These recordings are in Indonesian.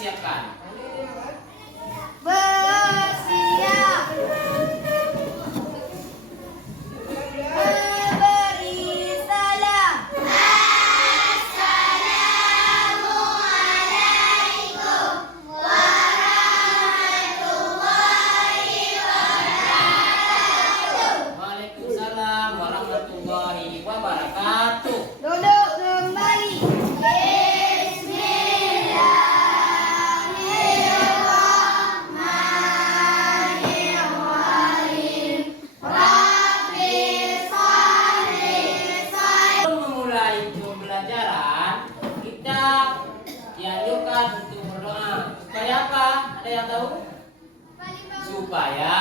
disiapkan. Bersiap. Memberi salam. Assalamualaikum warahmatullahi wabarakatuh. Waalaikumsalam warahmatullahi wabarakatuh. Duduk kembali. Untuk berdoa supaya apa? Ada yang tahu? Supaya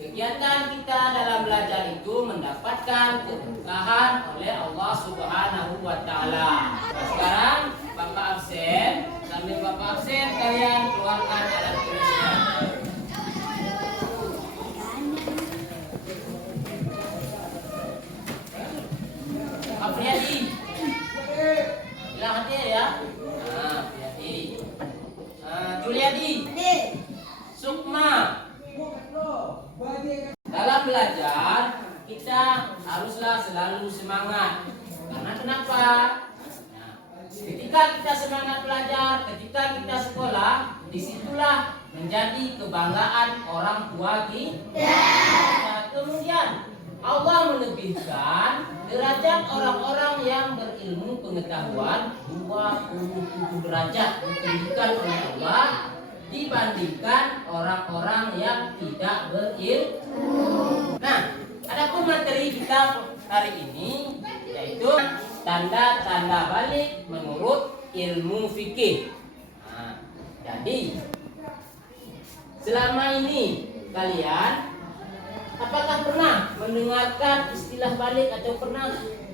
kegiatan kita dalam belajar itu mendapatkan keberkahan oleh Allah Subhanahu wa taala. Nah, sekarang Bapak absen, sambil Bapak absen kalian keluarkan alat tulisnya. Apriyadi. Bilang hadir ya. Juliadi, Sukma. Dalam belajar kita haruslah selalu semangat. Karena kenapa? Nah, ketika kita semangat belajar, ketika kita sekolah, disitulah menjadi kebanggaan orang tua kita. Nah, kemudian Allah melebihkan derajat orang-orang yang berilmu pengetahuan 27 derajat diberikan oleh Allah dibandingkan orang-orang yang tidak berilmu. Nah, adapun materi kita hari ini yaitu tanda-tanda balik menurut ilmu fikih. Nah, jadi selama ini kalian apakah pernah mendengarkan istilah balik atau pernah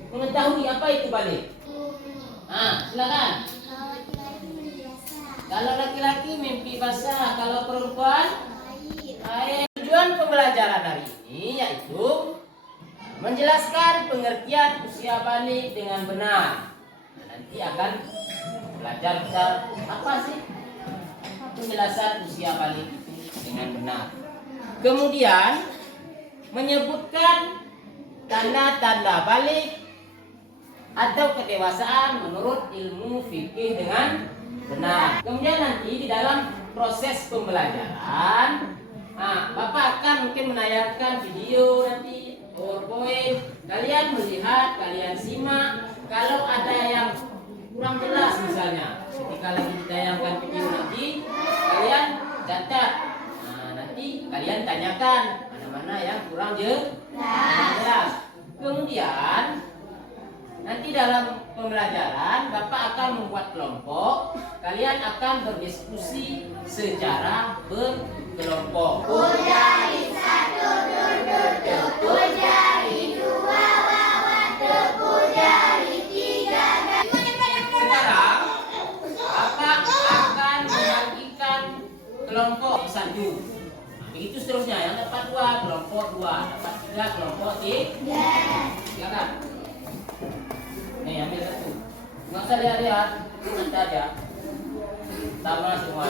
mengetahui apa itu balik? Nah, silakan. Kalau laki-laki mimpi basah, kalau perempuan air. Tujuan pembelajaran hari ini yaitu menjelaskan pengertian usia balik dengan benar. Nah, nanti akan belajar kita apa sih penjelasan usia balik itu dengan benar. Kemudian menyebutkan tanda-tanda balik atau kedewasaan menurut ilmu fikih dengan benar. Kemudian nanti di dalam proses pembelajaran, Bapak akan mungkin menayangkan video nanti, PowerPoint. Kalian melihat, kalian simak. Kalau ada yang kurang jelas misalnya, ketika lagi ditayangkan video nanti, kalian catat. Nah, nanti kalian tanyakan mana yang kurang jelas. Kemudian nanti dalam pembelajaran Bapak akan membuat kelompok. Kalian akan berdiskusi secara berkelompok. Jari satu, tepuk jari dua, tepuk jari tiga. Sekarang Bapak akan membagikan kelompok satu. Begitu seterusnya, yang dapat 2 kelompok 2, dapat 3 kelompok 3. Silakan. Nih, ambil satu. Nggak usah lihat-lihat, nanti aja. Sama semua.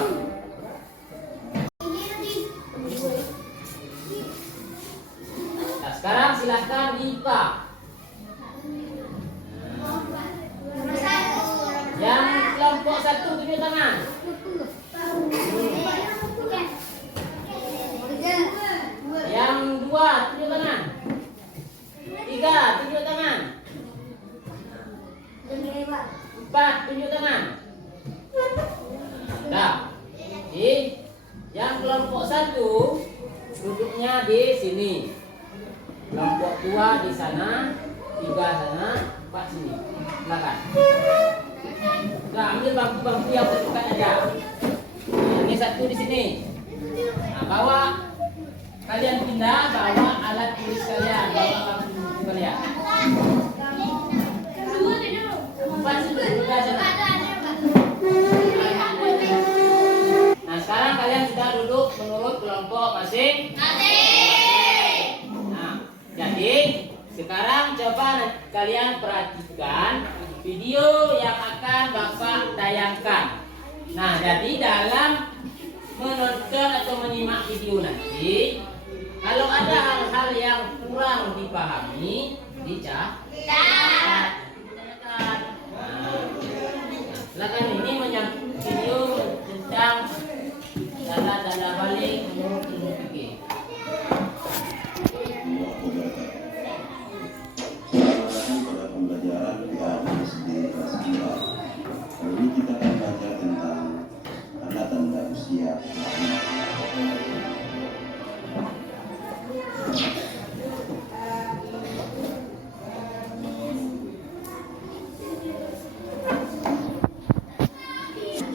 Nah, sekarang silahkan dibuka. Yang kelompok 1 tunjuk tangan. Yang 2 tunjuk tangan. 3 tunjuk tangan. 4 tunjuk tangan. Nah, jadi yang kelompok 1 duduknya di sini. Kelompok 2 di sana, 3 sana, 4 sini. Silakan. Nah, ambil bangku-bangku yang terdekat aja. Ini 1 di sini. Nah, bawa kalian pindah, bawa alat tulis kalian, bawa bangku kalian. 4 sudah sana. Nah, sekarang kalian sudah duduk menurut kelompok masing-masing. Nah, jadi sekarang coba kalian perhatikan video yang akan Bapak tayangkan. Nah, jadi dalam menonton atau menyimak video nanti, kalau ada hal-hal yang kurang dipahami, dicatat. Nah, silakan ini menyambung video tentang tanda-tanda balik menurut ilmu fikih. Pada pembelajaran yang SD kelas 2, kali ini kita akan belajar tentang tanda-tanda usia anak.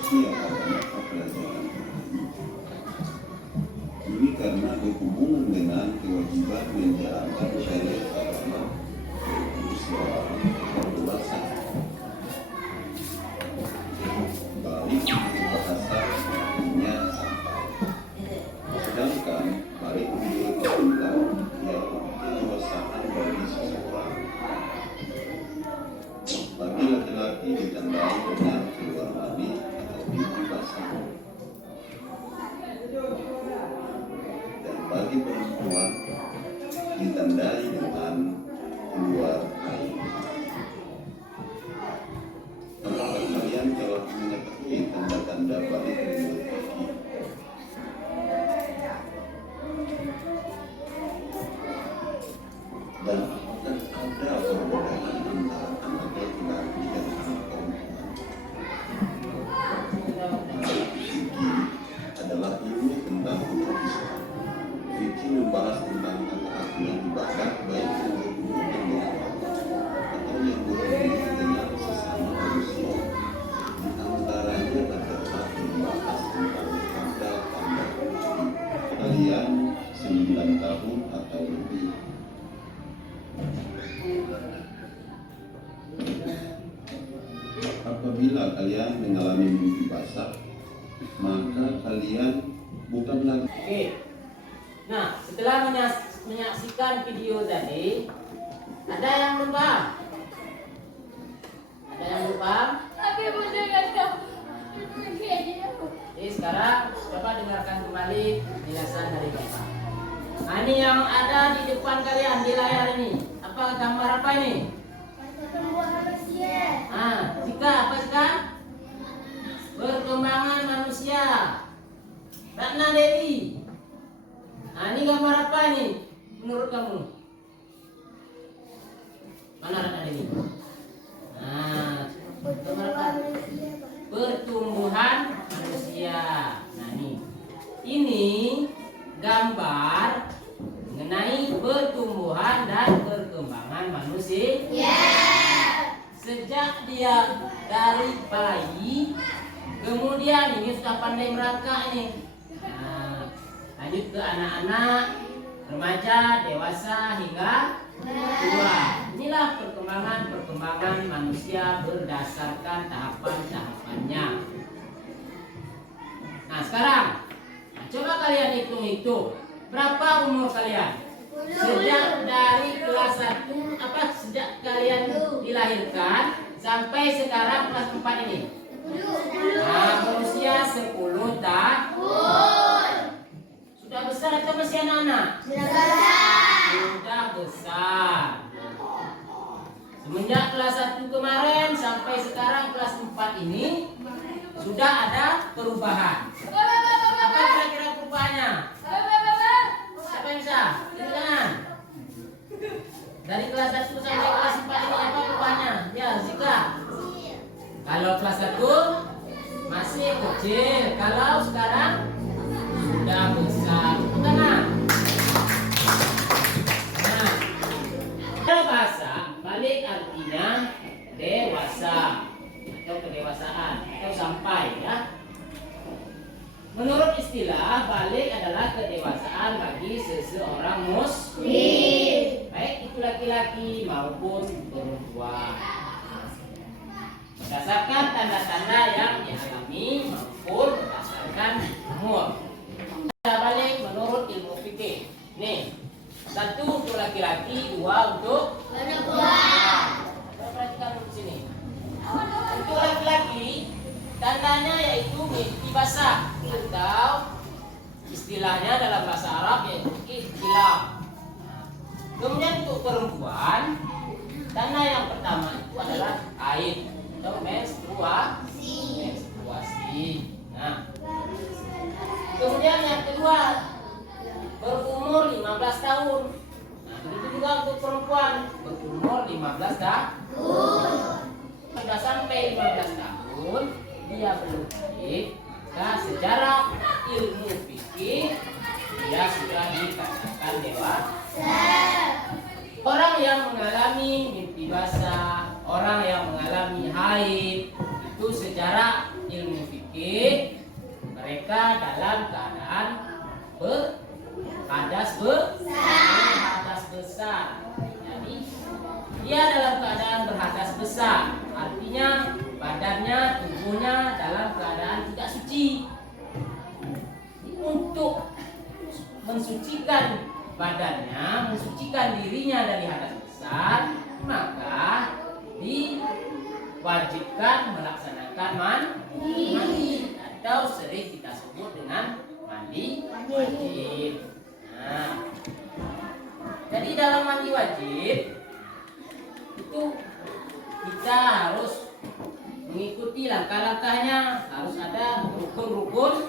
Usia pada pelajaran ini karena berhubungan dengan kewajiban menjalankan syariat agama seorang dewasa, balik bahasa artinya sampai. Sedangkan balik menjadi pemula yaitu kedewasaan bagi seseorang. Bagi laki-laki ditandai dengan keluar mani atau mimpi basah, dan bagi perempuan ditandai dengan keluar air. Apakah kalian telah mengetahui tanda-tanda balik menurut fikih? Dan apakah ada perbedaan antara anak laki-laki dan anak perempuan? Fikih adalah ilmu tentang hukum Islam. Fikih membahas tentang hak yang dibakar baik yang berhubungan dengan Allah atau yang berhubungan dengan sesama manusia. Di antaranya adalah membahas tentang tanda-tanda fikih. Kalian 9 tahun atau lebih. Apabila kalian mengalami mimpi basah, maka kalian bukan lagi. Oke. Nah, setelah menyaksikan video tadi, ada yang belum paham? Ada yang belum paham? Tapi Bunda nggak tahu. Jadi sekarang coba dengarkan kembali penjelasan dari Bapak. Nah, ini yang ada di depan kalian di layar ini. Apa gambar apa ini? Pertumbuhan manusia. Ah, jika apa sekarang? Perkembangan manusia. Ratna Dewi. Nah, ini gambar apa ini menurut kamu? Mana Ratna Dewi? Nah, gambar apa? Pertumbuhan manusia. Nah, ini gambar mengenai pertumbuhan dan perkembangan manusia. Sejak dia dari bayi, kemudian ini sudah pandai merangkak ini. Nah, lanjut ke anak-anak, remaja, dewasa hingga tua. Inilah perkembangan manusia berdasarkan tahapan-tahapannya. Nah, sekarang coba kalian hitung-hitung berapa umur kalian? Sejak dari kelas 1 sejak kalian dilahirkan sampai sekarang kelas 4 ini. Nah, berusia 10 tahun. Sudah besar atau masih anak-anak? Sudah besar. Semenjak kelas 1 kemarin sampai sekarang kelas 4 ini sudah ada perubahan. Apa kira-kira perubahannya? Siapa yang bisa? Silakan. Dari kelas 1 sampai kelas 4 ini apa perubahannya? Ya, Zika. Kalau kelas 1 masih kecil, kalau sekarang sudah besar. Tangan. Nah, kalau bahasa balik artinya dewasa atau kedewasaan atau sampai ya. Menurut istilah, balik adalah kedewasaan bagi seseorang muslim, baik itu laki-laki maupun perempuan, berdasarkan tanda-tanda yang dialami maupun berdasarkan umur. Balik menurut ilmu fikih. Nih, 1 untuk laki-laki, 2 untuk perempuan. Perhatikan di sini. Untuk laki-laki tandanya yaitu mimpi basah atau istilahnya dalam bahasa Arab yaitu ihtilam. Kemudian untuk perempuan, tanda yang pertama itu adalah haid atau menstruasi. Nah, kemudian yang kedua berumur 15 tahun. Nah, begitu juga untuk perempuan berumur 15 tahun. Sudah sampai 15 tahun dia belum haid, maka secara ilmu fikih dia sudah dikatakan dewasa. Orang yang mengalami mimpi basah, orang yang mengalami haid, itu secara ilmu fikih mereka dalam keadaan berhadas besar. Jadi dia dalam keadaan berhadas besar, artinya badannya, tubuhnya dalam keadaan tidak suci. Untuk mensucikan badannya, mensucikan dirinya dari hadas besar, maka diwajibkan melaksanakan mandi atau sering kita sebut dengan mandi wajib. Nah, jadi dalam mandi wajib itu kita harus mengikuti langkah-langkahnya, harus ada rukun-rukun.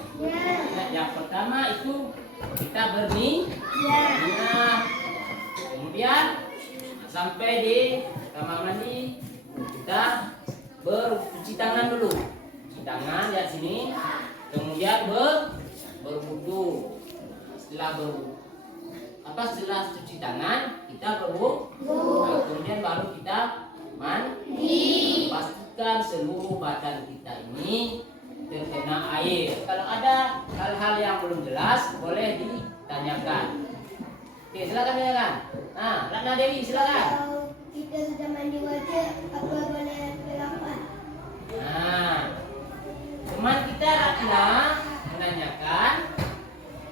Yang pertama itu kita berniat. Kemudian sampai di kamar mandi kita bercuci tangan dulu. Cuci tangan di sini. Kemudian berwudu. Setelah cuci tangan kita berwudu. Nah, kemudian baru kita mandi. Pastikan seluruh badan kita ini terkena air. Kalau ada hal-hal yang belum jelas boleh ditanyakan. Oke, silakan tanyakan. Nah, Ratna Dewi silakan. Kalau kita sudah mandi wajib, apa boleh berlakukan? Nah, teman kita Ratna menanyakan,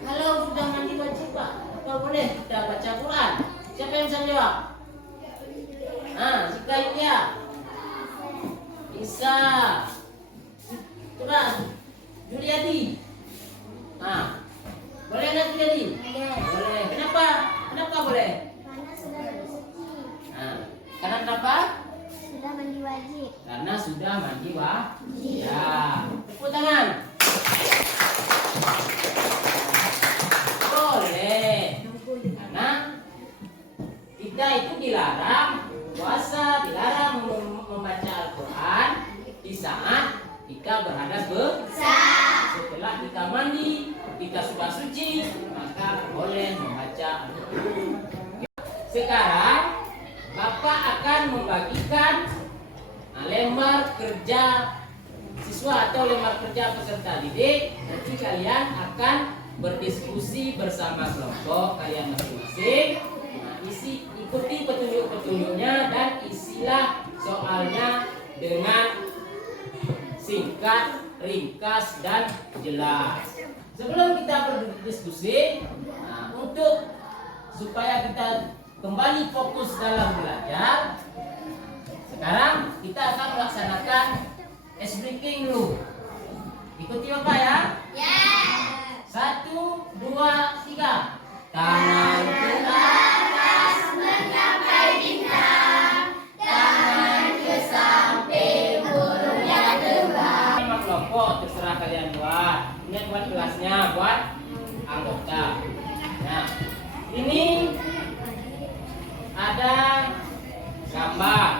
kalau sudah mandi wajib Pak, apa boleh kita baca Quran? Siapa yang bisa jawab? Nah, Zika Yulia. Bisa. Coba Juliadi. Nah, boleh nggak Juliadi? Boleh. Kenapa? Kenapa boleh? Karena sudah bersuci. Nah, karena kenapa? Sudah mandi wajib. Karena sudah mandi wajib. Ya, tepuk tangan. Boleh. Karena kita itu dilarang puasa, dilarang membaca Al-Quran di saat kita berhadas besar. Setelah kita mandi, kita sudah suci, maka boleh membaca Al-Quran. Sekarang Bapak akan membagikan lembar kerja siswa atau lembar kerja peserta didik. Nanti kalian akan berdiskusi bersama kelompok kalian masing-masing. Nah, ikuti petunjuk-petunjuknya dan isilah soalnya dengan singkat, ringkas, dan jelas. Sebelum kita berdiskusi, nah, supaya kita kembali fokus dalam belajar, sekarang kita akan melaksanakan ice breaking dulu. Ikuti Bapak ya. Ya. 1, 2, 3. Tangan ke atas mencapai bintang, tangan ke samping burungnya terbang. Ini kelompok terserah kalian buat. Ini buat kelasnya, buat anggota. Nah, ini ada gambar.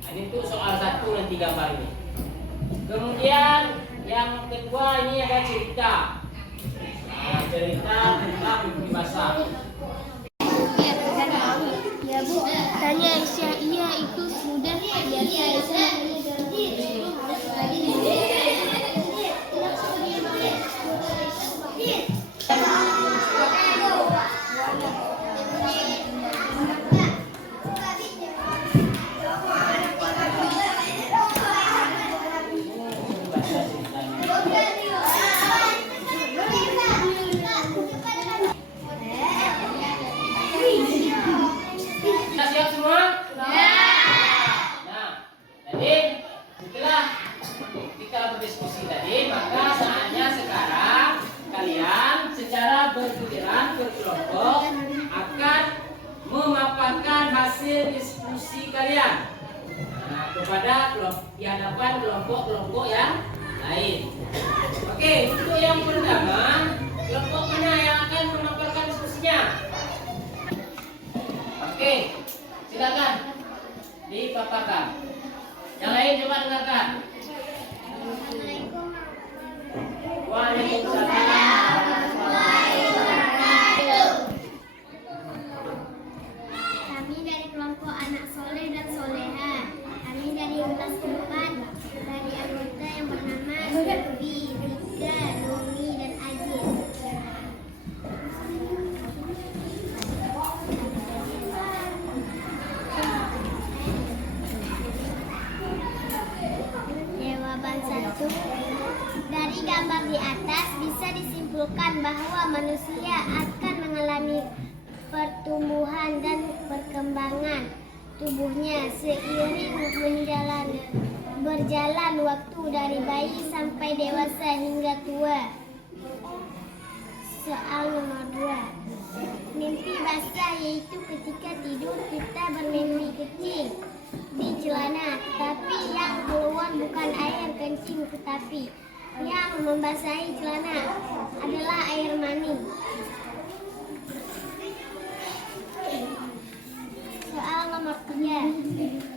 Nah, ini tuh soal 1 nanti gambar ini. Kemudian yang kedua ini ada cerita. Nah, cerita tentang mimpi basah. Ya Bu, tanya Aisyah, iya itu sudah biasa Aisyah. hasil diskusi kalian kepada di hadapan kelompok-kelompok yang lain. Oke, untuk yang pertama, kelompok mana yang akan memaparkan diskusinya? Oke, silakan dipaparkan. Yang lain coba dengarkan. Waalaikumsalam. Kami dari kelompok anak soleh dan soleha. Kami dari kelas 4 dari anggota yang bernama Sylvie, Rika, Nomi, dan Ajit. Jawaban 1. Dari gambar di atas bisa disimpulkan bahwa manusia akan mengalami pertumbuhan dan perkembangan tubuhnya seiring berjalan waktu dari bayi sampai dewasa hingga tua. Soal nomor 2. Mimpi basah yaitu ketika tidur kita bermimpi kencing di celana, tapi yang keluar bukan air kencing tetapi yang membasahi celana adalah air mani. Soal nomor 3.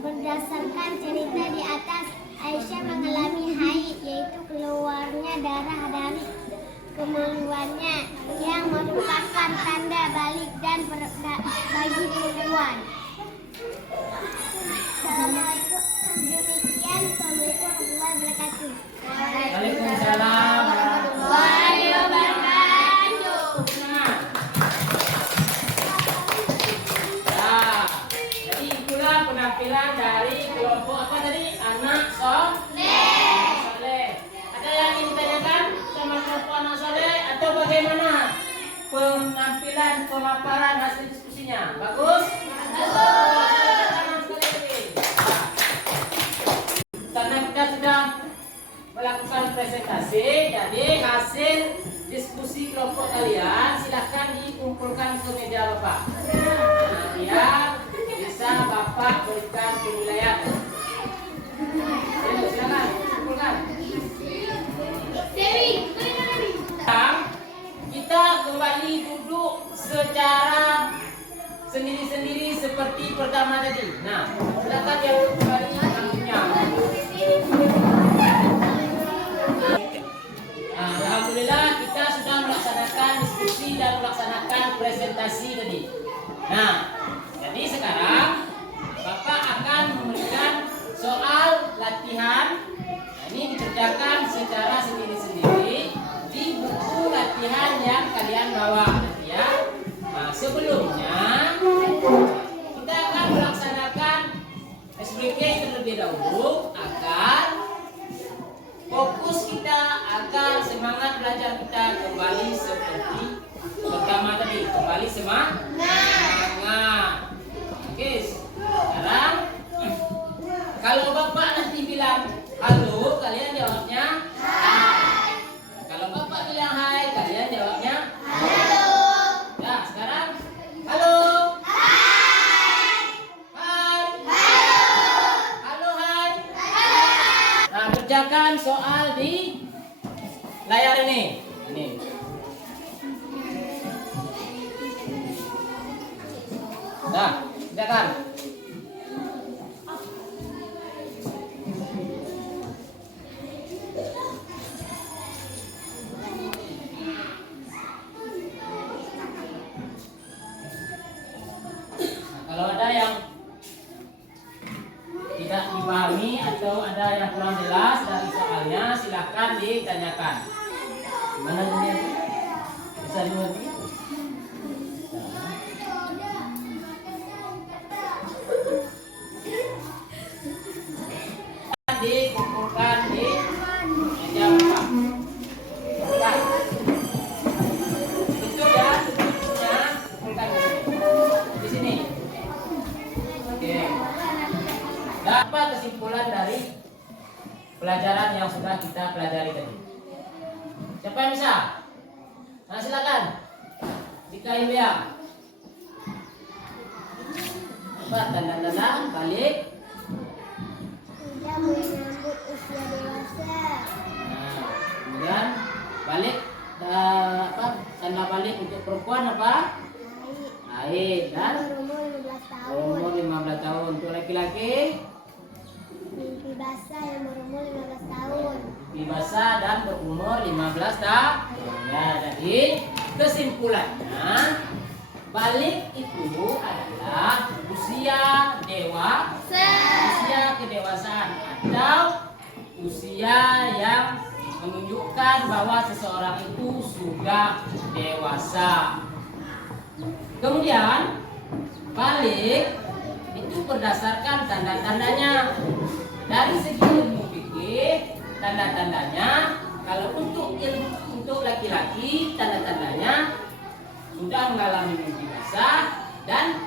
Berdasarkan cerita di atas, Aisyah mengalami haid, yaitu keluarnya darah dari kemaluannya yang merupakan tanda balik dan bagi perempuan. Assalamualaikum. Demikian, Assalamualaikum warahmatullahi wabarakatuh. Waalaikumsalam warahmatullahi wabarakatuh. Nah, jadi itulah penampilan dari kelompok apa tadi? Anak soleh. Ada yang ingin ditanyakan sama kelompok anak soleh atau bagaimana penampilan pemaparan hasil diskusinya? Bagus? Bagus. Karena kita sudah melakukan presentasi, jadi hasil diskusi kelompok kalian silahkan dikumpulkan ke meja Bapak. Nah, biar bisa Bapak berikan penilaian. Ayo, silakan kumpulkan. Sekarang kita kembali duduk secara sendiri-sendiri seperti pertama tadi. Nah, silakan yang kembali rambutnya. Alhamdulillah kita sudah melaksanakan diskusi dan melaksanakan presentasi tadi. Nah, jadi sekarang Bapak akan memberikan soal latihan. Nah, ini dikerjakan secara sendiri-sendiri di buku latihan yang kalian bawa nanti ya. Nah, sebelumnya kita akan melaksanakan SBK terlebih dahulu agar fokus kita, agar semangat belajar kita kembali seperti pertama tadi, kembali semangat. Oke, sekarang kalau Bapak nanti bilang halo, kalian jawabnya hai. Kalau Bapak bilang hai, kalian jawabnya halo. Ya, sekarang halo. Kerjakan soal di layar ini. Nah, kerjakan. Nah, kalau ada yang tidak dipahami atau ada yang kurang jelas dari soalnya, silahkan ditanyakan. Mana ini? Bisa dimengerti? Dikumpulkan di meja Bapak. Itu ya, tutupnya kumpulkan di sini. Oke. Apa kesimpulan dari pelajaran yang sudah kita pelajari tadi? Siapa yang bisa? Nah, silakan. Jika Ilya. Apa tanda-tanda balik? Sudah menyambut usia dewasa. Nah, kemudian balik apa tanda balik untuk perempuan apa? Haid dan Berumur 15 tahun. umur 15 tahun. Untuk laki-laki Mimpi basah yang berumur 15 tahun. mimpi basah dan berumur 15 tahun. Ya, jadi kesimpulannya balik itu adalah usia usia kedewasaan atau usia yang menunjukkan bahwa seseorang itu sudah dewasa. Kemudian balik itu berdasarkan tanda-tandanya. Dari segi ilmu fikih, tanda-tandanya kalau untuk laki-laki tanda-tandanya sudah mengalami mimpi basah, dan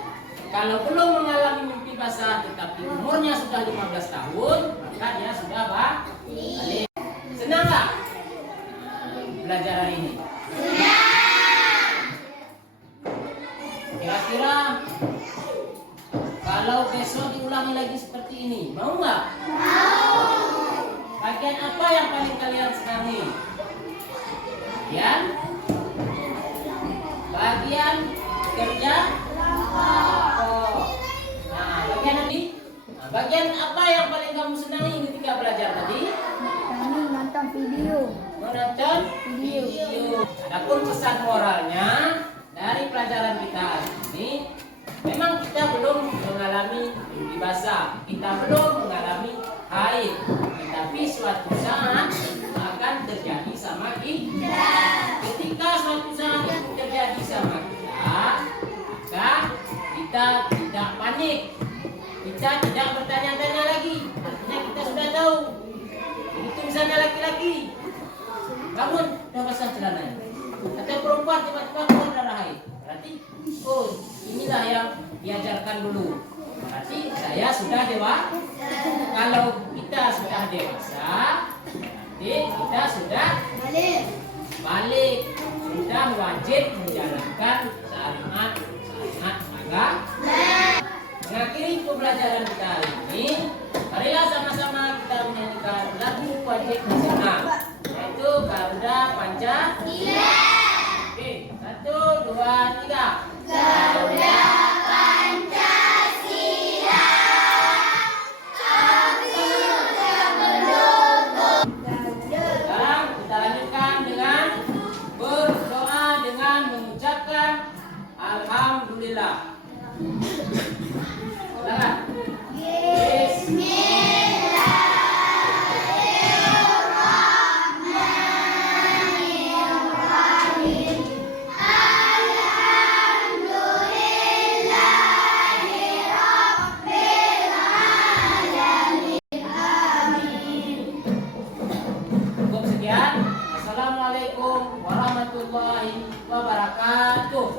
kalau belum mengalami mimpi basah tetapi umurnya sudah 15 tahun, maka dia sudah balik. Senang nggak pelajaran ini? Kira-kira kalau besok diulangi lagi seperti ini, mau nggak? Bagian apa yang paling kalian senangi? Bagian kerja kelompok. Nah, bagian tadi, bagian apa yang paling kamu senangi ketika belajar tadi? Kami nonton video. Menonton video. Adapun pesan moralnya dari pelajaran kita hari ini, memang kita belum mengalami mimpi basah, kita belum mengalami haid, tetapi suatu saat akan terjadi sama kita. Ketika suatu saat itu terjadi sama kita, maka kita tidak panik, kita tidak bertanya-tanya lagi, artinya kita sudah tahu. Begitu misalnya laki-laki bangun udah basah celananya, atau perempuan tiba-tiba keluar darah haid, berarti oh inilah yang diajarkan dulu, berarti saya sudah dewasa. Kalau kita sudah dewasa, berarti kita sudah balik, sudah wajib menjalankan syariat agama. Mengakhiri pembelajaran kita hari ini, marilah sama-sama kita menyanyikan lagu wajib nasional, yaitu Garuda Pancasila. Oke, 1, 2, 3. Garuda Pancasila. Sekarang kita lanjutkan dengan berdoa dengan mengucapkan Alhamdulillah. Silakan. Cukup sekian. Assalamualaikum warahmatullahi wabarakatuh.